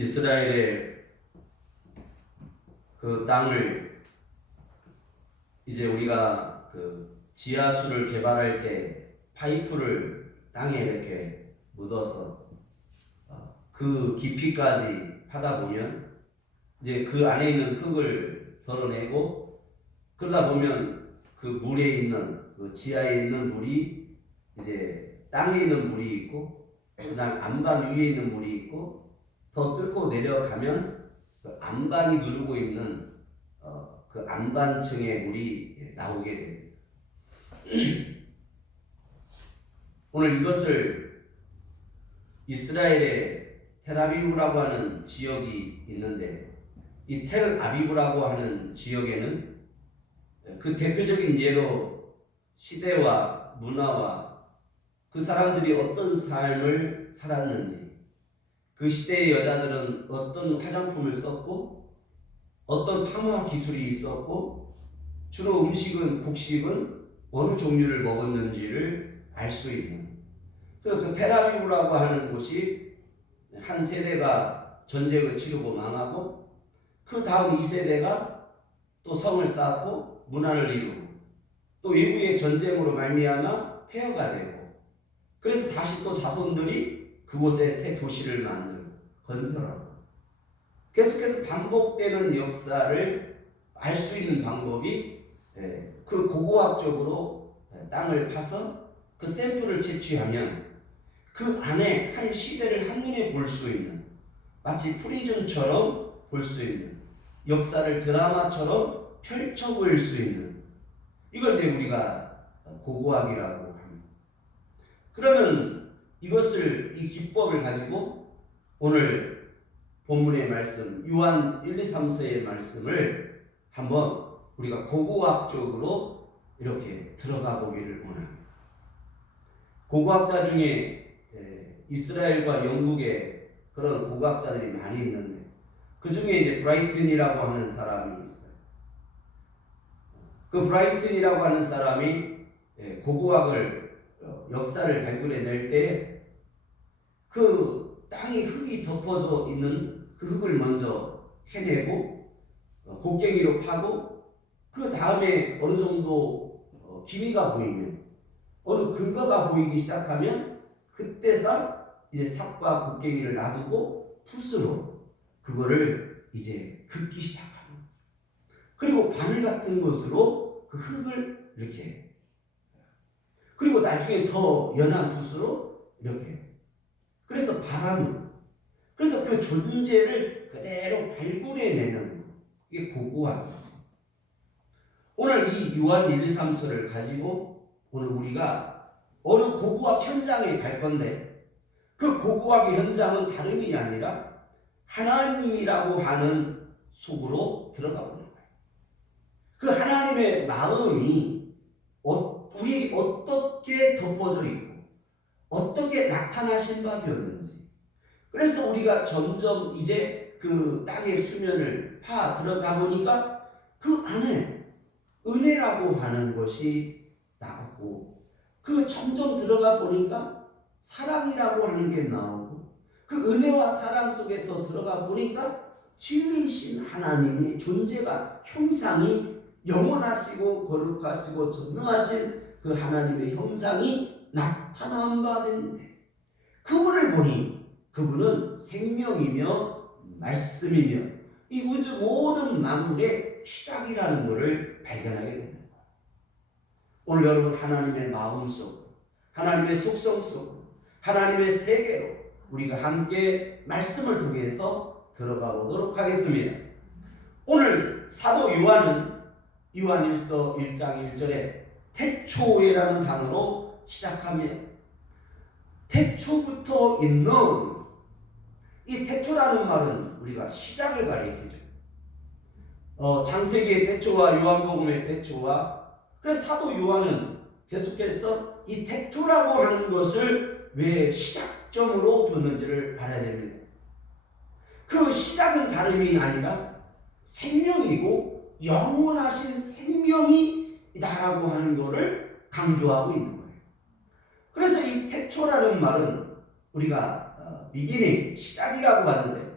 이스라엘의 그 땅을 이제 우리가 그 지하수를 개발할 때 파이프를 땅에 이렇게 묻어서 어, 그 깊이까지 파다 보면 이제 그 안에 있는 흙을 덜어내고 그러다 보면 그 물에 있는 그 지하에 있는 물이 이제 땅에 있는 물이 있고 그다음 안반 위에 있는 물이 있고 더 뚫고 내려가면 그 안반이 누르고 있는 어, 그 안반층의 물이 나오게 됩니다. 오늘 이것을 이스라엘의 텔아비브라고 하는 지역이 있는데 이 텔아비브라고 하는 지역에는 그 대표적인 예로 시대와 문화와 그 사람들이 어떤 삶을 살았는지 그 시대의 여자들은 어떤 화장품을 썼고 어떤 파마 기술이 있었고 주로 음식은 곡식은 어느 종류를 먹었는지를 알 수 있는. 그 테라비브라고 하는 곳이 한 세대가 전쟁을 치르고 망하고 그 다음 이 세대가 또 성을 쌓고 문화를 이루고 또 외국의 전쟁으로 말미암아 폐허가 되고 그래서 다시 또 자손들이 그곳에 새 도시를 만들고 건설하고 계속해서 반복되는 역사를 알 수 있는 방법이 예, 그 고고학적으로 예, 땅을 파서 그 샘플을 채취하면 그 안에 한 시대를 한눈에 볼 수 있는 마치 프리즘처럼 볼 수 있는 역사를 드라마처럼 펼쳐 보일 수 있는 이걸 이제 우리가 고고학이라고 합니다. 그러면 이것을 이 기법을 가지고 오늘 본문의 말씀 요한 1, 2, 3서의 말씀을 한번 우리가 고고학적으로 이렇게 들어가 보기를 원합니다. 고고학자 중에 에, 이스라엘과 영국의 그런 고고학자들이 많이 있는데 그 중에 이제 브라이튼이라고 하는 사람이 있어요. 그 브라이튼이라고 하는 사람이 예, 고고학을 어, 역사를 발굴해낼 때 그 땅이 흙이 덮어져 있는 그 흙을 먼저 해내고 어, 곡괭이로 파고 그 다음에 어느 정도 어, 기미가 보이면 어느 근거가 보이기 시작하면 그때서 이제 삽과 곡괭이를 놔두고 붓으로 그거를 이제 긋기 시작합니다. 그리고 바늘 같은 것으로 그 흙을 이렇게 그리고 나중에 더 연한 붓으로 이렇게 그래서 바람 그래서 그 존재를 그대로 발굴해내는 이게 고고학이죠. 오늘 이 요한 1, 2, 3서를 가지고 오늘 우리가 어느 고고학 현장에 갈 건데 그 고고학의 현장은 다름이 아니라 하나님이라고 하는 속으로 들어가 보는 거예요. 그 하나님의 마음이 어, 우리 어떻게 덮어져 있고 어떻게 나타나신 바 되었는지. 그래서 우리가 점점 이제 그 땅의 수면을 파 들어가 보니까 그 안에 은혜라고 하는 것이 나오고 그 점점 들어가 보니까 사랑이라고 하는 게 나오고 그 은혜와 사랑 속에 더 들어가 보니까 진리이신 하나님의 존재가 형상이 영원하시고 거룩하시고 전능하신 그 하나님의 형상이 나타난 바 되는데 그분을 보니 그분은 생명이며 말씀이며 이 우주 모든 만물의 시작이라는 것을 발견하게 됩니다. 오늘 여러분 하나님의 마음 속, 하나님의 속성 속, 하나님의 세계로 우리가 함께 말씀을 통해서 들어가 보도록 하겠습니다. 오늘 사도 요한은 요한일서 1장 1절에 태초에라는 단어로 시작합니다. 태초부터 있는 이 태초라는 말은 우리가 시작을 가리키죠. 어, 장세기의 태초와 요한복음의 태초와 그래서 사도 요한은 계속해서 이 태초라고 하는 것을 왜 시작점으로 두는지를 알아야 됩니다. 그 시작은 다름이 아니라 생명이고 영원하신 생명이다라고 하는 것을 강조하고 있는 태초라는 말은 우리가 비기닝 시작이라고 하는데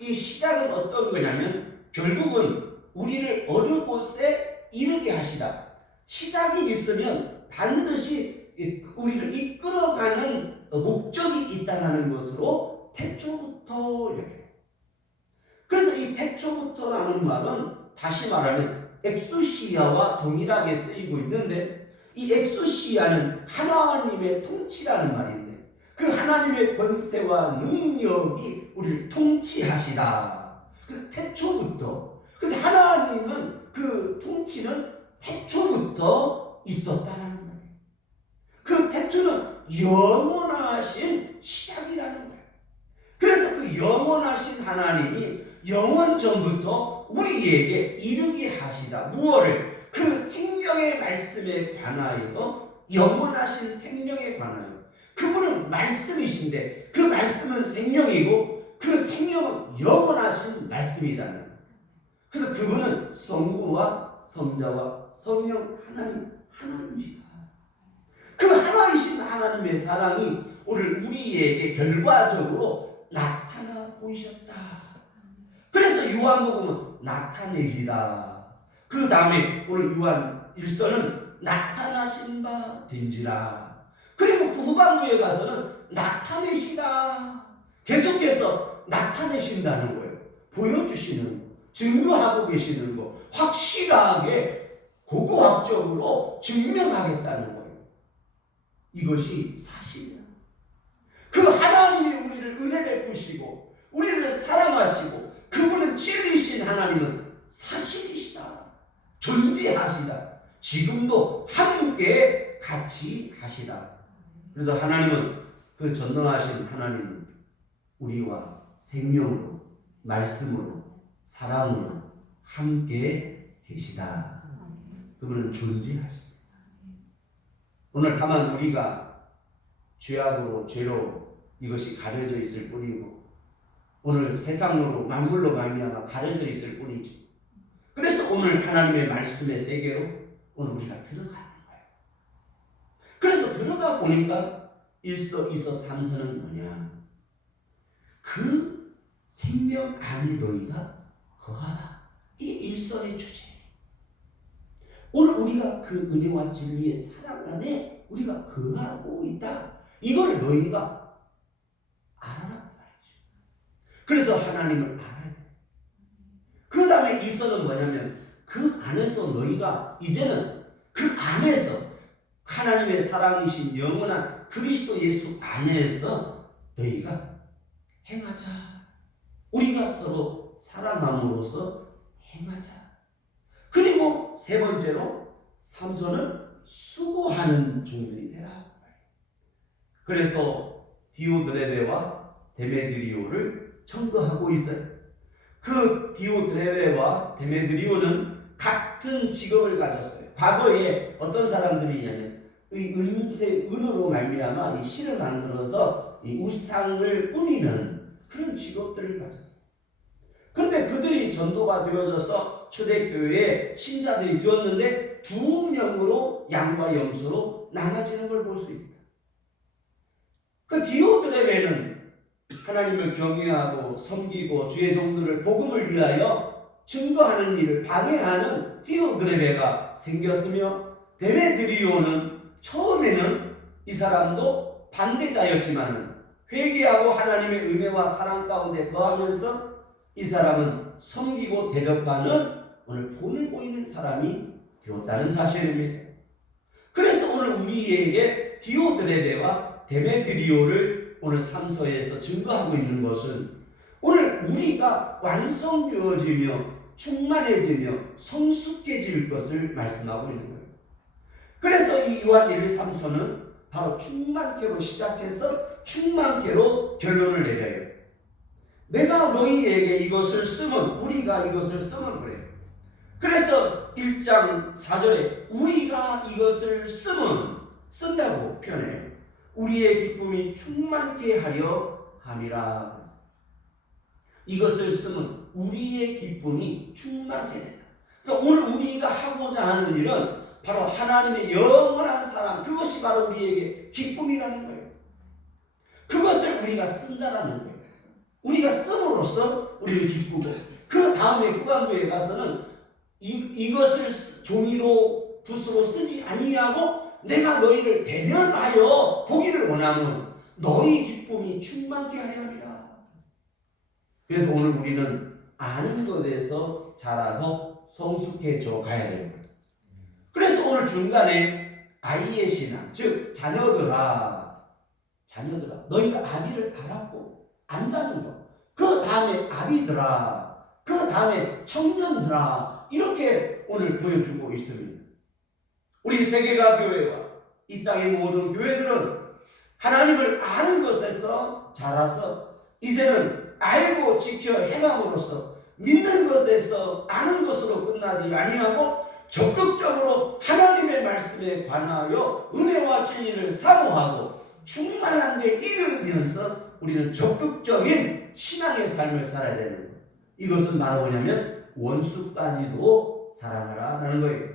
이 시작은 어떤 거냐면 결국은 우리를 어느 곳에 이르게 하시다. 시작이 있으면 반드시 이- 우리를 이끌어가는 목적이 있다라는 것으로 태초부터 이렇게. 그래서 이 태초부터라는 말은 다시 말하면 엑수시아와 동일하게 쓰이고 있는데 이 엑수시아는 하나님의 통치라는 말인데 그 하나님의 권세와 능력이 우리를 통치하시다. 그 태초부터. 그래서 하나님은 그 통치는 태초부터 있었다라는 거예요. 그 태초는 영원하신 시작이라는 거예요. 그래서 그 영원하신 하나님이 영원 전부터 우리에게 이르게 하시다. 무엇을? 그 생명의 말씀에 관하여 영원하신 생명에 관하여 그분은 말씀이신데 그 말씀은 생명이고 그 생명은 영원하신 말씀이다. 그래서 그분은 성부와 성자와 성령 하나님 하나님이시다. 그 하나이신 하나님의 사랑이 오늘 우리에게 결과적으로 나타나 보이셨다. 그래서 요한복음은 나타내시다. 그 다음에 오늘 요한 1서는 나타나신 바 된지라. 그리고 그 후반부에 가서는 나타내시다. 계속해서 나타내신다는 거예요. 보여주시는 거, 증거하고 계시는 거, 확실하게 고고학적으로 증명하겠다는 거예요. 이것이 사실이야. 그 하나님이 우리를 은혜 베푸시고 우리를 사랑하시고 그분은 진리신 하나님은 사실이시다. 존재하시다. 지금도 함께 같이 하시다. 그래서 하나님은 그 전능하신 하나님은 우리와 생명으로 말씀으로 사랑으로 함께 계시다. 그분은 존재하십니다. 오늘 다만 우리가 죄악으로 죄로 이것이 가려져 있을 뿐이고 오늘 세상으로 만물로 말미암아 가려져 있을 뿐이지. 그래서 오늘 하나님의 말씀의 세계로 오늘 우리가 들어가는 거예요. 그래서 들어가 보니까 일서, 이서, 삼서는 뭐냐? 그 생명 안에 너희가 거하라. 이 일설의 주제. 오늘 우리가 그 은혜와 진리의 사랑 안에 우리가 거하고 있다. 이걸 너희가 알아라. 그래서 하나님을 알아야 돼. 그 다음에 이서는 뭐냐면 그 안에서 너희가 이제는 그 안에서 하나님의 사랑이신 영원한 그리스도 예수 안에서 너희가 행하자. 우리가 서로 사랑함으로써 행하자. 그리고 세 번째로 삼손은 수고하는 종들이 되라. 그래서 디오드레베와 데메드리오를 청구하고 있어요. 그 디오드레베와 데메드리오는 같은 직업을 가졌어요. 과거에 어떤 사람들이냐면 이 은세 은으로 말미암아 이 실을 만들어서 이 우상을 꾸미는 그런 직업들을 가졌어요. 그런데 그들이 전도가 되어져서 초대교회에 신자들이 되었는데 두 명으로 양과 염소로 나눠지는 걸 볼 수 있습니다. 그 디오드레베는 하나님을 경외하고 섬기고 주의 종들을 복음을 위하여 증거하는 일을 방해하는 디오드레베가 생겼으며 데메드리오는 처음에는 이 사람도 반대자였지만 회개하고 하나님의 은혜와 사랑 가운데 거하면서 이 사람은 섬기고 대접하는 오늘 본을 보이는 사람이 되었다는 사실입니다. 그래서 오늘 우리에게 디오드레베와 데메드리오를 오늘 3서에서 증거하고 있는 것은 오늘 우리가 완성되어지며 충만해지며 성숙해질 것을 말씀하고 있는 거예요. 그래서 이 요한 1, 3서는 바로 충만케로 시작해서 충만케로 결론을 내려요. 내가 너희에게 이것을 쓰면 우리가 이것을 쓰면 그래. 그래서 1장 4절에 우리가 이것을 쓰면 쓴다고 표현해요. 우리의 기쁨이 충만케 하려 함이라. 이것을 쓰면 우리의 기쁨이 충만케 된다. 그러니까 오늘 우리가 하고자 하는 일은 바로 하나님의 영원한 사랑 그것이 바로 우리에게 기쁨이라는 거예요. 그것을 우리가 쓴다라는 거예요. 우리가 씀으로써 우리는 기쁘고 그 다음에 후반부에 가서는 이, 이것을 쓰- 종이로 붓으로 쓰지 아니하고 내가 너희를 대면하여 보기를 원하면 너희 기쁨이 충만케 하려. 그래서 오늘 우리는 아는 것에서 자라서 성숙해져 가야 됩니다. 그래서 오늘 중간에 아이의 신앙, 즉 자녀들아, 자녀들아, 너희가 아비를 알았고 안다는 것. 그 다음에 아비들아, 그 다음에 청년들아, 이렇게 오늘 보여주고 있습니다. 우리 세계가 교회와 이 땅의 모든 교회들은 하나님을 아는 것에서 자라서 이제는 알고 지켜 행함으로써 믿는 것에서 아는 것으로 끝나지 아니하고 적극적으로 하나님의 말씀에 관하여 은혜와 진리를 사모하고 충만한 데 이르면서 우리는 적극적인 신앙의 삶을 살아야 되는 거예요. 이것은 바로 뭐냐면 원수까지도 사랑하라라는 거예요.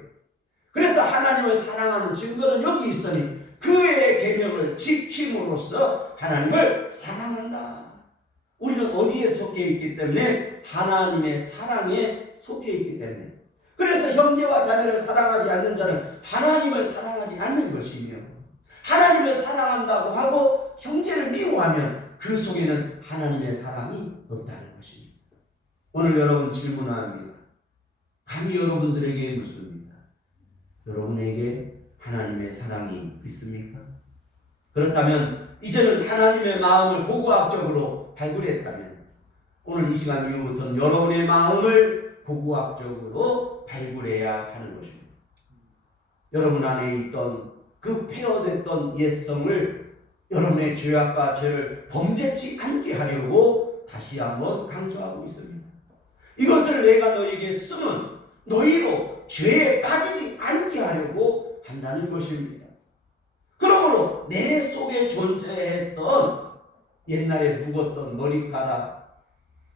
그래서 하나님을 사랑하는 증거는 여기 있으니 그의 계명을 지킴으로써 하나님을 사랑한다. 우리는 어디에 속해 있기 때문에 하나님의 사랑에 속해 있기 때문에 그래서 형제와 자매를 사랑하지 않는 자는 하나님을 사랑하지 않는 것이며 하나님을 사랑한다고 하고 형제를 미워하면 그 속에는 하나님의 사랑이 없다는 것입니다. 오늘 여러분 질문합니다. 감히 여러분들에게 묻습니다. 여러분에게 하나님의 사랑이 있습니까? 그렇다면 이제는 하나님의 마음을 고고학적으로 발굴했다면 오늘 이 시간 이후부터는 여러분의 마음을 고고학적으로 발굴해야 하는 것입니다. 여러분 안에 있던 그 폐허됐던 옛성을 여러분의 죄악과 죄를 범죄치 않게 하려고 다시 한번 강조하고 있습니다. 이것을 내가 너에게 쓰면 너희로 죄에 빠지지 않게 하려고 한다는 것입니다. 그러므로 내 속에 존재했던 옛날에 묵었던 머리카락,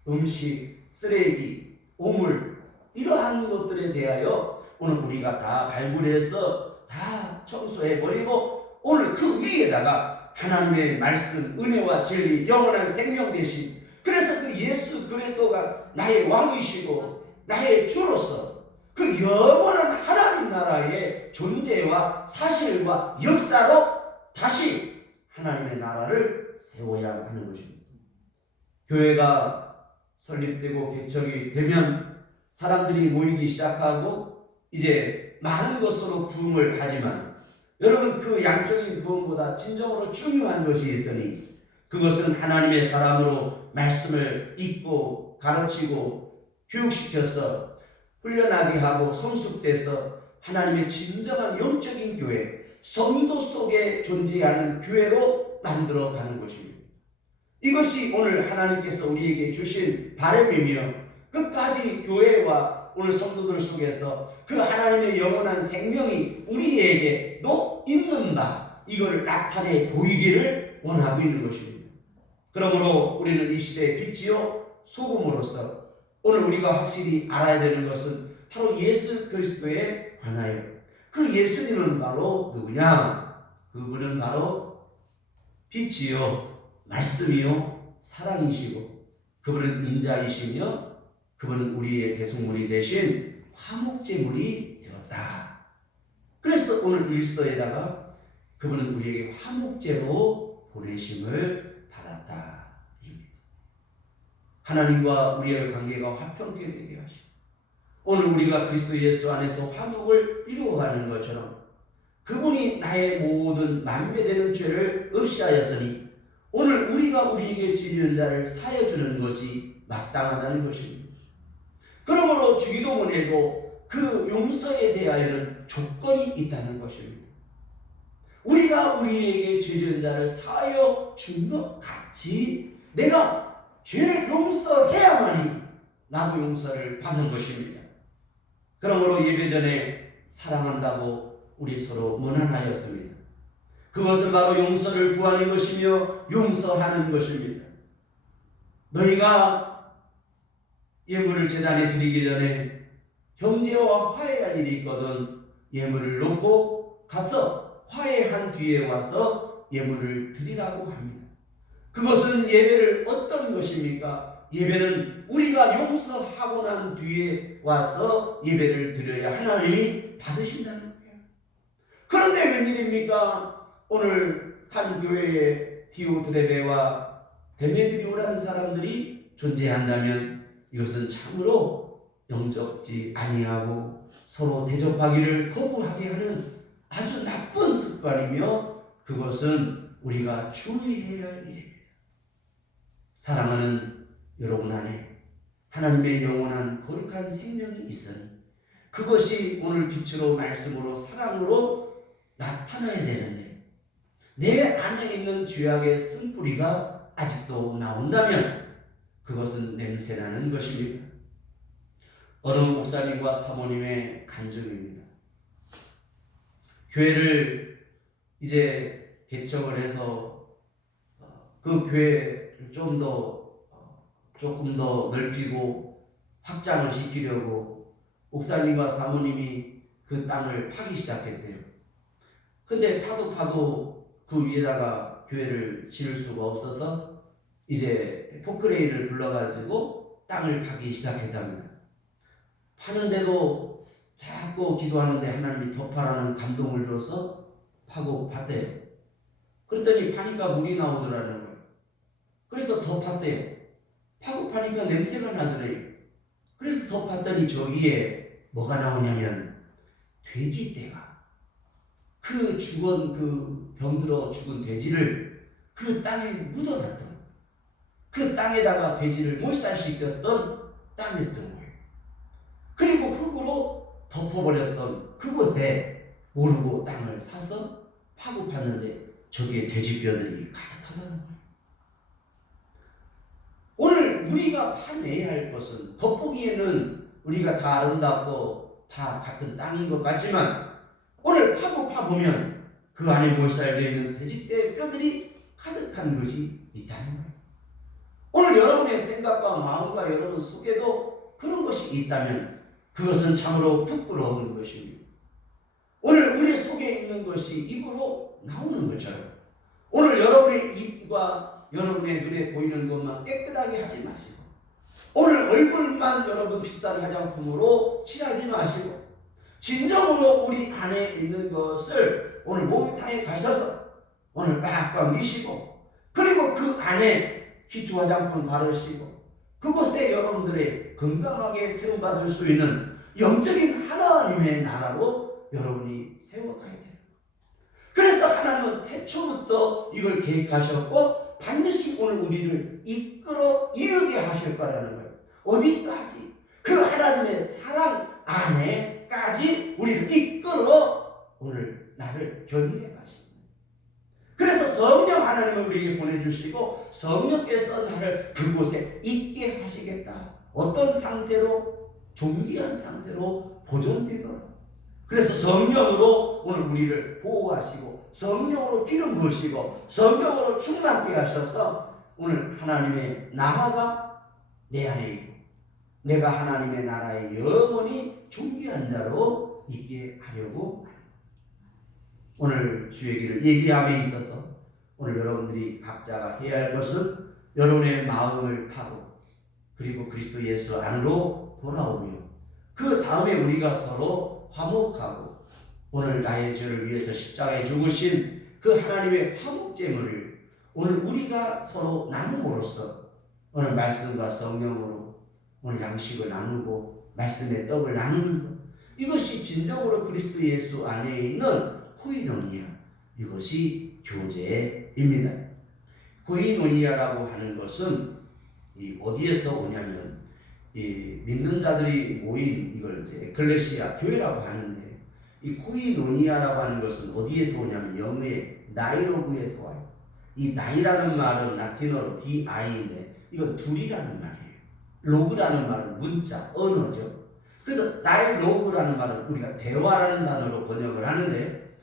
음식, 쓰레기, 오물 이러한 것들에 대하여 오늘 우리가 다 발굴해서 다 청소해 버리고 오늘 그 위에다가 하나님의 말씀, 은혜와 진리, 영원한 생명 대신 그래서 그 예수 그리스도가 나의 왕이시고 나의 주로서 그 영원한 하 나라의 존재와 사실과 역사로 다시 하나님의 나라를 세워야 하는 것입니다. 교회가 설립되고 개척이 되면 사람들이 모이기 시작하고 이제 많은 것으로 부흥을 하지만 여러분 그 양적인 부흥보다 진정으로 중요한 것이 있으니 그것은 하나님의 사람으로 말씀을 읽고 가르치고 교육시켜서 훈련하게 하고 성숙돼서 하나님의 진정한 영적인 교회, 성도 속에 존재하는 교회로 만들어가는 것입니다. 이것이 오늘 하나님께서 우리에게 주신 바람이며 끝까지 교회와 오늘 성도들 속에서 그 하나님의 영원한 생명이 우리에게도 있는다. 이걸 나타내 보이기를 원하고 있는 것입니다. 그러므로 우리는 이 시대의 빛이요 소금으로서 오늘 우리가 확실히 알아야 되는 것은 바로 예수 그리스도에 관하여 그 예수님은 바로 누구냐? 그분은 바로 빛이요 말씀이요 사랑이시고 그분은 인자이시며 그분은 우리의 대속물이 대신 화목제물이 되었다. 그래서 오늘 일서에다가 그분은 우리에게 화목제로 보내심을 받았다. 하나님과 우리의 관계가 화평케 되게 하시고 오늘 우리가 그리스도 예수 안에서 화목을 이루어가는 것처럼 그분이 나의 모든 만배되는 죄를 없이 하였으니 오늘 우리가 우리에게 지리는 자를 사여주는 것이 마땅하다는 것입니다. 그러므로 주기도문에도 그 용서에 대하여는 조건이 있다는 것입니다. 우리가 우리에게 죄지은 자를 사여 준 것 같이 내가 죄를 용서해야만이 나도 용서를 받는 것입니다. 그러므로 예배 전에 사랑한다고 우리 서로 문안하였습니다. 그것은 바로 용서를 구하는 것이며 용서하는 것입니다. 너희가 예물을 재단에 드리기 전에 형제와 화해할 일이 있거든 예물을 놓고 가서 화해한 뒤에 와서 예물을 드리라고 합니다. 그것은 예배를 어떤 것입니까? 예배는 우리가 용서하고 난 뒤에 와서 예배를 드려야 하나님이 받으신다는 거예요. 그런데 웬일입니까? 오늘 한 교회에 디오드레베와 데메드리오라는 사람들이 존재한다면 이것은 참으로 영접지 아니하고 서로 대접하기를 거부하게 하는 아주 나쁜 습관이며 그것은 우리가 주의해야 할 일입니다. 사랑하는 여러분 안에 하나님의 영원한 거룩한 생명이 있으니 그것이 오늘 빛으로 말씀으로 사랑으로 나타나야 되는데 내 안에 있는 죄악의 쓴뿌리가 아직도 나온다면 그것은 냄새나는 것입니다. 어느 목사님과 사모님의 간증입니다. 교회를 이제 개척을 해서 어, 그 교회를 좀더 조금 더 넓히고 확장을 시키려고 목사님과 사모님이 그 땅을 파기 시작했대요. 근데 파도 파도 그 위에다가 교회를 지을 수가 없어서 이제 포크레인을 불러가지고 땅을 파기 시작했답니다. 파는데도 자꾸 기도하는데 하나님이 더 파라는 감동을 줘서 파고 팠대요. 그랬더니 파니까 물이 나오더라는 거예요. 그래서 더 팠대요. 파고 파니까 냄새가 나더래요. 그래서 더 팠더니 저 위에 뭐가 나오냐면 돼지떼가 그 죽은 그 병들어 죽은 돼지를 그 땅에 묻어놨던 그 땅에다가 돼지를 몰살시켰던 땅이었던 거예요. 그리고 흙으로 덮어버렸던 그곳에 모르고 땅을 사서 파고 팠는데 저기에 돼지뼈들이 가득하다는 거예요. 우리가 파내야 할 것은 겉보기에는 우리가 다 아름답고 다 같은 땅인 것 같지만 오늘 파고 파보면 그 안에 몰살되어 있는 돼지떼 뼈들이 가득한 것이 있다는 거예요. 오늘 여러분의 생각과 마음과 여러분 속에도 그런 것이 있다면 그것은 참으로 부끄러운 것입니다. 오늘 우리 속에 있는 것이 입으로 나오는 것처럼 오늘 여러분의 입과 여러분의 눈에 보이는 것만 깨끗하게 하지 마시고 오늘 얼굴만 여러분 비싼 화장품으로 칠하지 마시고 진정으로 우리 안에 있는 것을 오늘 목욕탕에 가셔서 오늘 빡빡 미시고 그리고 그 안에 기초 화장품 바르시고 그곳에 여러분들의 건강하게 세워받을 수 있는 영적인 하나님의 나라로 여러분이 세워가야 돼요. 그래서 하나님은 태초부터 이걸 계획하셨고 반드시 오늘 우리를 이끌어 이르게 하실 거라는 거예요. 어디까지? 그 하나님의 사랑 안에까지 우리를 이끌어 오늘 나를 견인해 가십니다. 그래서 성령 하나님을 우리에게 보내주시고 성령께서 나를 그곳에 있게 하시겠다. 어떤 상태로? 존귀한 상태로 보존되도록. 그래서 성령으로 오늘 우리를 보호하시고 성령으로 기름 부으시고 성령으로 충만케 하셔서 오늘 하나님의 나라가 내 안에 있고 내가 하나님의 나라의 영원히 존귀한 자로 있게 하려고 오늘 주의 길을 얘기함에 있어서 오늘 여러분들이 각자가 해야 할 것은 여러분의 마음을 파고 그리고 그리스도 예수 안으로 돌아오며 그 다음에 우리가 서로 화목하고 오늘 나의 죄를 위해서 십자가에 죽으신 그 하나님의 화목제물을 오늘 우리가 서로 나눔으로써 오늘 말씀과 성령으로 오늘 양식을 나누고 말씀의 떡을 나누는 것 이것이 진정으로 그리스도 예수 안에 있는 코이노니아 이것이 교제입니다. 코이노니아라고 하는 것은 이 어디에서 오냐면 이 믿는 자들이 모인 이걸 이제 에클레시아 교회라고 하는데 이 코이노니아라고 하는 것은 어디에서 오냐면 영어의 나이로그에서 와요. 이 나이라는 말은 라틴어로 DI인데 이건 둘이라는 말이에요. 로그라는 말은 문자, 언어죠. 그래서 다이로그라는 말은 우리가 대화라는 단어로 번역을 하는데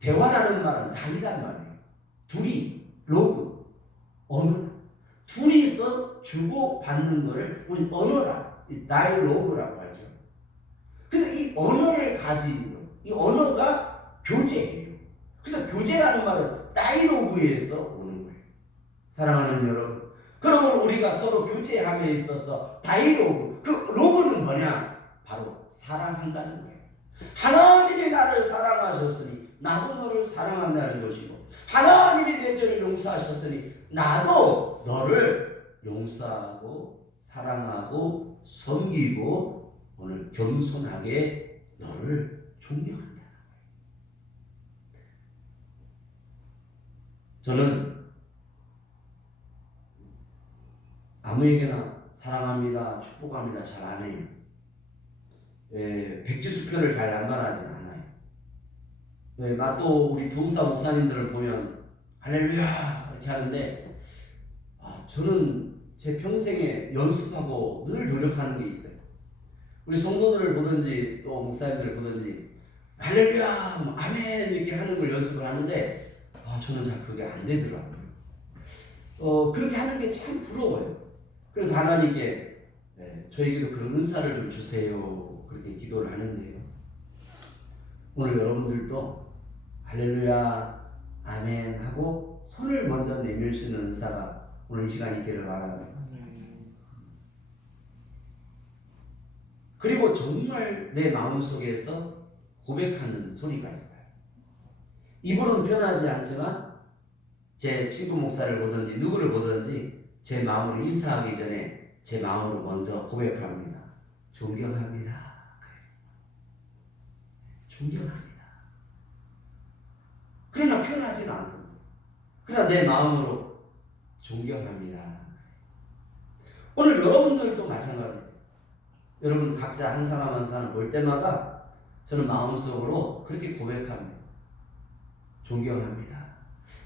대화라는 말은 다이란 말이에요. 둘이 로그 언어 둘이서 주고 받는 것을 우리 언어라 다이로그라고 하죠. 그래서 이 언어를 가진 것, 이 언어가 교제예요. 그래서 교제라는 말은 다이로그에서 오는 거예요. 사랑하는 여러분. 그러면 우리가 서로 교제함에 있어서 다이로그, 그 로그는 뭐냐? 바로 사랑한다는 거예요. 하나님이 나를 사랑하셨으니 나도 너를 사랑한다는 것이고 하나님이 내 죄를 용서하셨으니 나도 너를 용서하고 사랑하고 섬기고 오늘 겸손하게 너를 존경한다. 저는 아무에게나 사랑합니다, 축복합니다 잘 안 해요. 예, 백지수표를 잘안 말하지 않아요. 예, 나또 우리 부흥사 목사님들을 보면 할렐루야 이렇게 하는데 아, 저는 제 평생에 연습하고 늘 노력하는 게 있어요. 우리 성도들을 보든지 또 목사님들을 보든지 할렐루야 뭐 아멘 이렇게 하는 걸 연습을 하는데 아, 저는 잘 그게 안 되더라고요. 어, 그렇게 하는 게 참 부러워요. 그래서 하나님께 네, 저에게도 그런 은사를 좀 주세요. 그렇게 기도를 하는데요. 오늘 여러분들도 할렐루야, 아멘 하고 손을 먼저 내밀 수 있는 은사가 오늘 이 시간 있기를 바랍니다. 그리고 정말 내 마음속에서 고백하는 소리가 있어요. 입으로는 표현하지 않지만 제 친구 목사를 보든지 누구를 보든지 제 마음으로 인사하기 전에 제 마음으로 먼저 고백합니다. 존경합니다. 존경합니다. 그러나 표현하지는 않습니다. 그러나 내 마음으로 존경합니다. 오늘 여러분들도 마찬가지예요. 여러분 각자 한 사람 한 사람 볼 때마다 저는 마음속으로 그렇게 고백합니다. 존경합니다.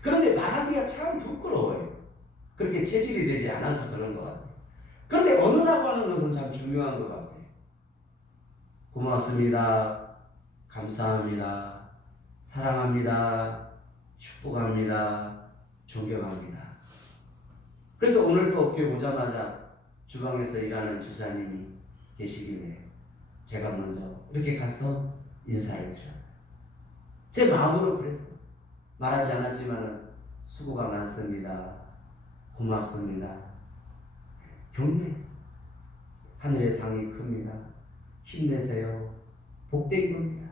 그런데 말하기가 참 부끄러워요. 그렇게 체질이 되지 않아서 그런 것 같아요. 그런데 언어라고 하는 것은 참 중요한 것 같아요. 고맙습니다. 감사합니다. 사랑합니다. 축복합니다. 존경합니다. 그래서 오늘도 교회 오자마자 주방에서 일하는 지사님이 계시길래 제가 먼저 이렇게 가서 인사를 드렸어요. 제 마음으로 그랬어요. 말하지 않았지만 수고가 많습니다. 고맙습니다. 격려했어요. 하늘의 상이 큽니다. 힘내세요. 복된 겁니다.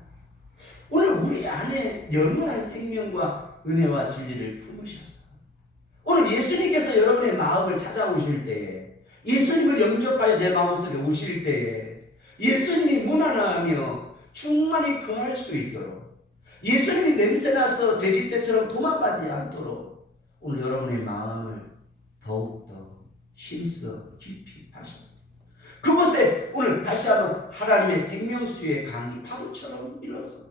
오늘 우리 안에 영원한 생명과 은혜와 진리를 품으셨어요. 오늘 예수님께서 여러분의 마음을 찾아오실 때에 예수님을 영접하여 내 마음속에 오실 때에 예수님이 무난하며 충만히 거할 수 있도록 예수님이 냄새나서 돼지떼처럼 도망가지 않도록 오늘 여러분의 마음을 더욱더 힘써 깊이 하셨습니다. 그곳에 오늘 다시 한번 하나님의 생명수의 강이 파도처럼 일어서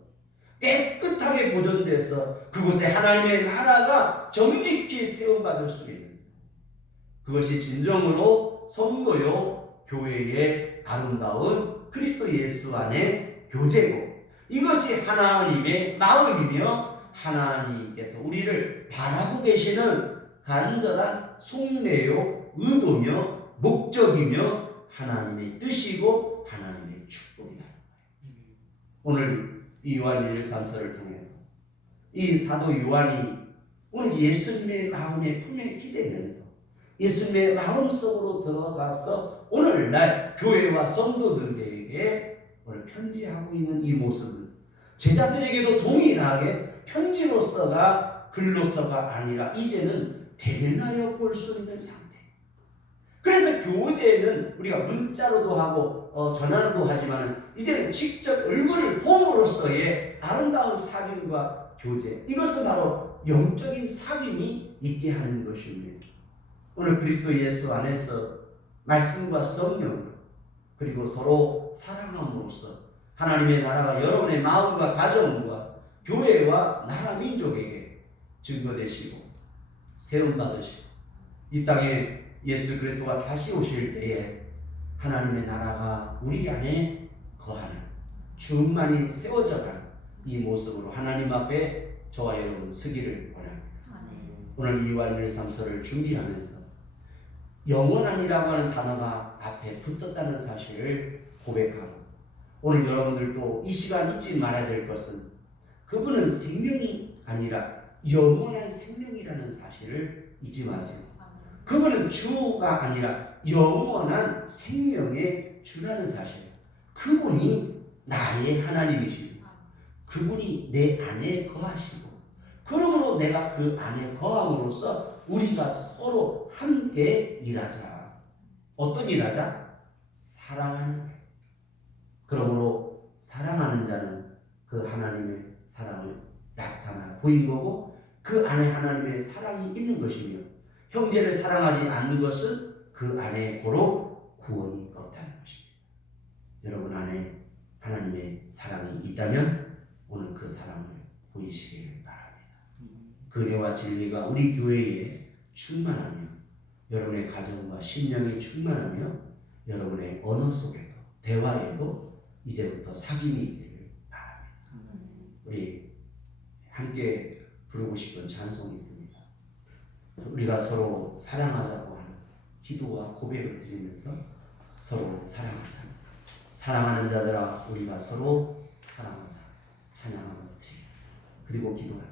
깨끗하게 보존돼서 그곳에 하나님의 나라가 정직히 세움받을 수 있는 그것이 진정으로 성도요 교회의 아름다운 그리스도 예수 안의 교제고 이것이 하나님의 마음이며 하나님께서 우리를 바라고 계시는 간절한 속내요 의도며 목적이며 하나님의 뜻이고 하나님의 축복이다. 오늘 이 요한 1, 3서를 통해서 이 사도 요한이 오늘 예수님의 마음의 품에 기대면서 예수님의 마음속으로 들어가서 오늘날 교회와 성도들에게 오늘 편지하고 있는 이 모습은 제자들에게도 동일하게 편지로서가 글로서가 아니라 이제는 대면하여 볼 수 있는 상태. 그래서 교제는 우리가 문자로도 하고 어, 전화로도 하지만 이제는 직접 얼굴을 봄으로써의 아름다운 사귐과 교제. 이것은 바로 영적인 사귐이 있게 하는 것입니다. 오늘 그리스도 예수 안에서 말씀과 성령 그리고 서로 사랑함으로써 하나님의 나라가 여러분의 마음과 가정과 교회와 나라 민족에게 증거되시고 세움 받으시고 이 땅에 예수 그리스도가 다시 오실 때에 하나님의 나라가 우리 안에 거하는 충만히 세워져 가는 이 모습으로 하나님 앞에 저와 여러분 서기를 원합니다. 오늘 이완 1, 3서를 준비하면서 영원한이라고 하는 단어가 앞에 붙었다는 사실을 고백하고 오늘 여러분들도 이 시간 잊지 말아야 될 것은 그분은 생명이 아니라 영원한 생명이라는 사실을 잊지 마세요. 그분은 주가 아니라 영원한 생명의 주라는 사실. 그분이 나의 하나님이시고 그분이 내 안에 거하시고 그러므로 내가 그 안에 거함으로써 우리가 서로 함께 일하자. 어떤 일하자? 사랑하는 일. 그러므로 사랑하는 자는 그 하나님의 사랑을 나타나 보인 거고 그 안에 하나님의 사랑이 있는 것이며 형제를 사랑하지 않는 것은 그 안에 고로 구원이 없다는 것입니다. 여러분 안에 하나님의 사랑이 있다면 오늘 그 사랑을 보이시기를 그래와 진리가 우리 교회에 충만하며 여러분의 가정과 심령에 충만하며 여러분의 언어 속에도 대화에도 이제부터 사귐이 있기를 바랍니다. 우리 함께 부르고 싶은 찬송이 있습니다. 우리가 서로 사랑하자고 하는 기도와 고백을 드리면서 서로 사랑하자. 사랑하는 자들아 우리가 서로 사랑하자. 찬양하며 드리겠습니다. 그리고 기도합니다.